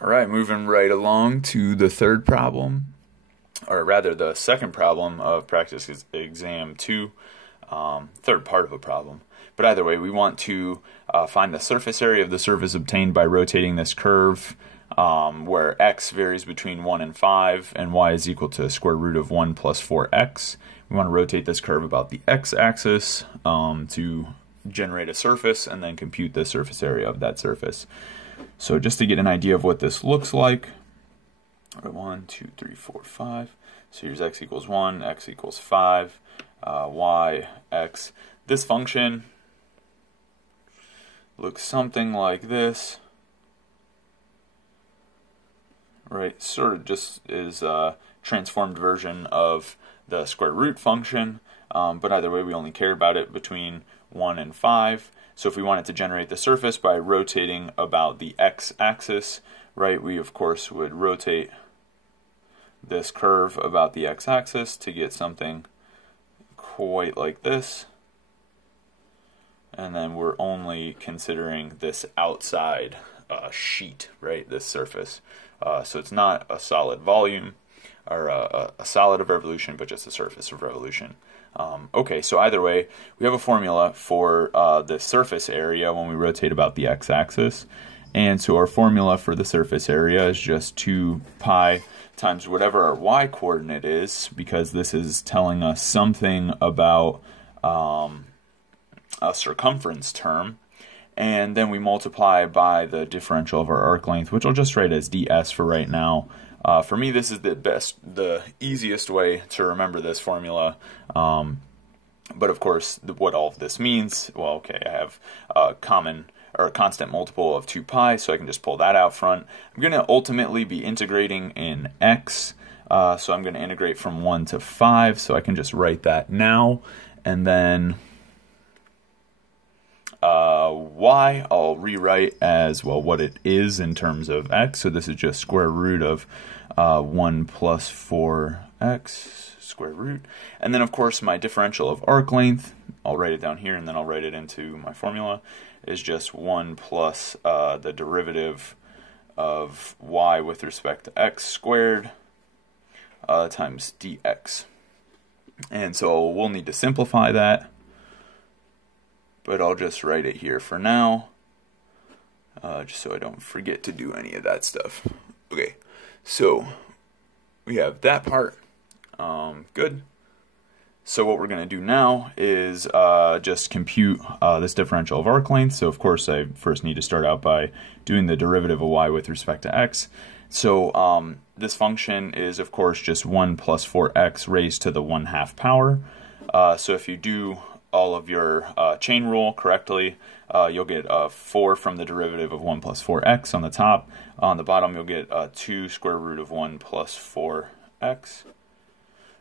All right, moving right along to the third problem, or rather the second problem of practice exam 2, third part of a problem. But either way, we want to find the surface area of the surface obtained by rotating this curve where x varies between 1 and 5 and y is equal to square root of 1 plus 4x. We want to rotate this curve about the x-axis to generate a surface and then compute the surface area of that surface. So just to get an idea of what this looks like, 1, 2, 3, 4, 5. So here's x equals 1, x equals 5, y, x. This function looks something like this, right? Sort of just is a transformed version of the square root function, but either way we only care about it between 1 and 5. So if we wanted to generate the surface by rotating about the x-axis, right, we of course would rotate this curve about the x-axis to get something quite like this. And then we're only considering this outside sheet, right, this surface. So it's not a solid volume or a solid of revolution, but just a surface of revolution. Okay, so either way, we have a formula for the surface area when we rotate about the x-axis. And so our formula for the surface area is just 2 pi times whatever our y-coordinate is, because this is telling us something about a circumference term. And then we multiply by the differential of our arc length, which I'll just write as ds for right now. For me, this is the easiest way to remember this formula. But of course, what all of this means, well, okay, I have a constant multiple of 2 pi, so I can just pull that out front. I'm going to ultimately be integrating in x, so I'm going to integrate from 1 to 5, so I can just write that now. And then y, I'll rewrite as, well, what it is in terms of x. So this is just square root of 1 plus 4x, square root. And then, of course, my differential of arc length, I'll write it down here, and then I'll write it into my formula, is just 1 plus the derivative of y with respect to x squared times dx. And so we'll need to simplify that, but I'll just write it here for now, just so I don't forget to do any of that stuff. Okay, so we have that part. Good. So what we're going to do now is just compute this differential of arc length. So of course I first need to start out by doing the derivative of y with respect to x. So this function is of course just 1 plus 4x raised to the 1/2 power. So if you do all of your chain rule correctly, you'll get 4 from the derivative of 1 plus 4x on the top. On the bottom you'll get 2 square root of 1 plus 4x.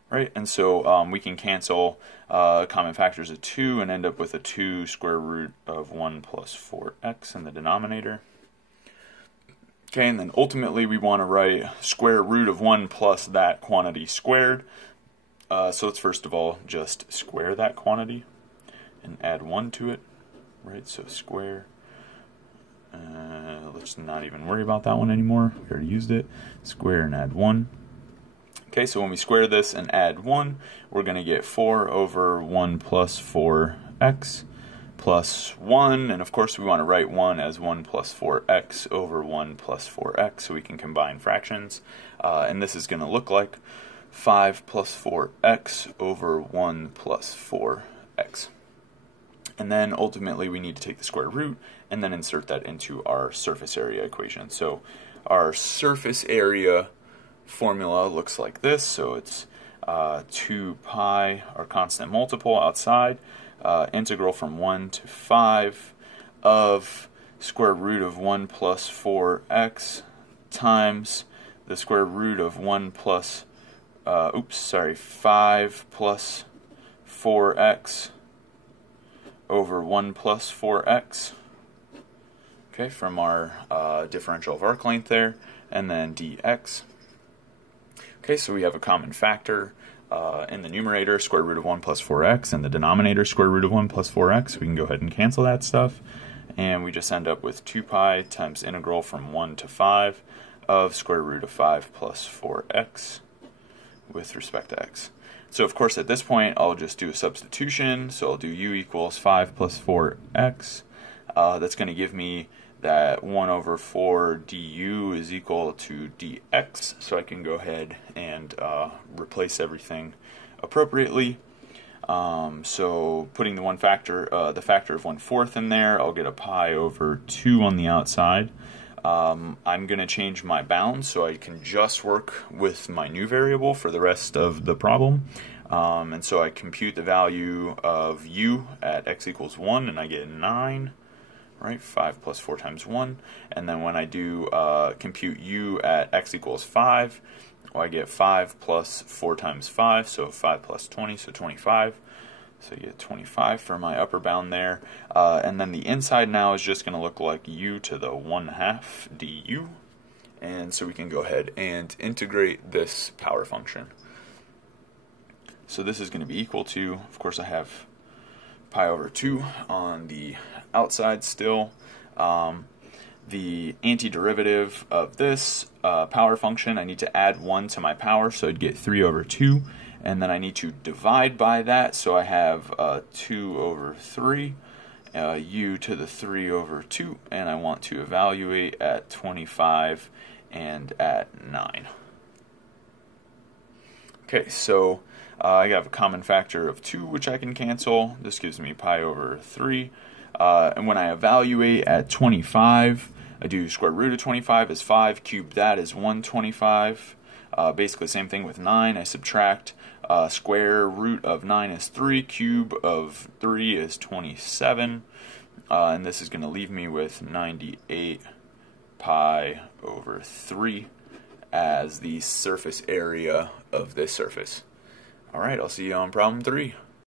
Right, and so we can cancel common factors of 2 and end up with a 2 square root of 1 plus 4x in the denominator. Okay, and then ultimately we want to write square root of 1 plus that quantity squared. So let's first of all just square that quantity and add 1 to it. Right, so square. Let's not even worry about that one anymore. We already used it. Square and add 1. Okay, so when we square this and add 1, we're going to get 4 over 1 plus 4x plus 1. And of course, we want to write 1 as 1 plus 4x over 1 plus 4x, so we can combine fractions. And this is going to look like 5 plus 4x over 1 plus 4x. And then ultimately, we need to take the square root and then insert that into our surface area equation. So our surface area formula looks like this. So it's 2 pi, our constant multiple outside, integral from 1 to 5 of square root of 1 plus 4x times the square root of 1 plus, 5 plus 4x over 1 plus 4x. Okay, from our differential of arc length there, and then dx. Okay, so we have a common factor in the numerator, square root of 1 plus 4x, and the denominator, square root of 1 plus 4x. We can go ahead and cancel that stuff. and we just end up with 2 pi times integral from 1 to 5 of square root of 5 plus 4x with respect to x. So of course at this point I'll just do a substitution, so I'll do u equals 5 plus 4x. That's going to give me that 1 over 4 du is equal to dx, so I can go ahead and replace everything appropriately. So putting the factor of 1/4 in there, I'll get a pi over 2 on the outside. I'm going to change my bounds so I can just work with my new variable for the rest of the problem. And so I compute the value of u at x equals 1, and I get 9. Right, 5 plus 4 times 1, and then when I do compute u at x equals 5, well, I get 5 plus 4 times 5, so 5 plus 20, so 25. So you get 25 for my upper bound there, and then the inside now is just going to look like u to the 1/2 du, and so we can go ahead and integrate this power function. So this is going to be equal to, of course I have pi over 2 on the outside still. The antiderivative of this power function, I need to add 1 to my power, so I'd get 3 over 2, and then I need to divide by that, so I have 2 over 3, u to the 3 over 2, and I want to evaluate at 25 and at 9. Okay, so I have a common factor of 2, which I can cancel. This gives me pi over 3. And when I evaluate at 25, I do square root of 25 is 5, cube that is 125. Basically same thing with 9. I subtract square root of 9 is 3, cube of 3 is 27. And this is going to leave me with 98 pi over 3 as the surface area of this surface. Alright, I'll see you on problem 3.